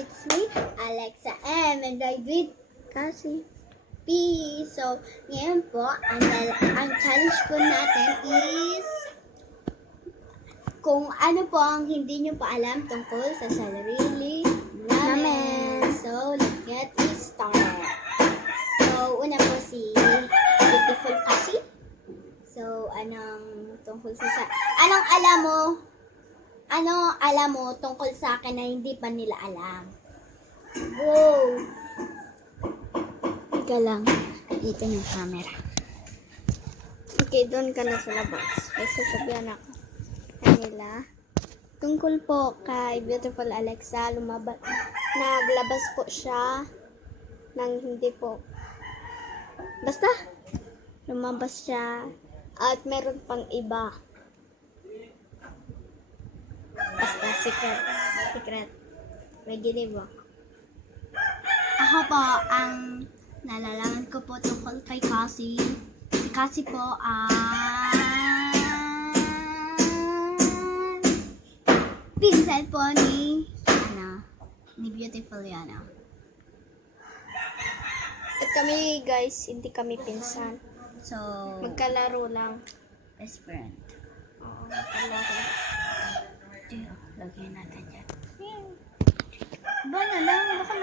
it's me, Alexa M, and I with Cassie P. So, ngayon po, ang challenge po natin is kung ano po ang hindi nyo pa alam tungkol sa sarili namin. So, let's get started. So, una po si Beautiful Cassie. So, anong alam mo tungkol sa akin na hindi pa nila alam? Wow! Ika lang. Dito yung camera. Okay, doon ka na sa labas. May sasabihan ako kanila. Tungkol po kay Beautiful Alexa, naglabas po siya ng hindi po. Basta, lumabas siya at meron pang iba. Basta, secret. May ginibo. Ako po, ang nalalaman ko po tungkol kay Cassie. Si Cassie po pinsan po ni Beautiful Yana. At kami guys, hindi kami pinsan. So, magkalaro lang. Best friend. Oo, magkalaro. Ito, lagyan natin dyan. Ba na lang, baka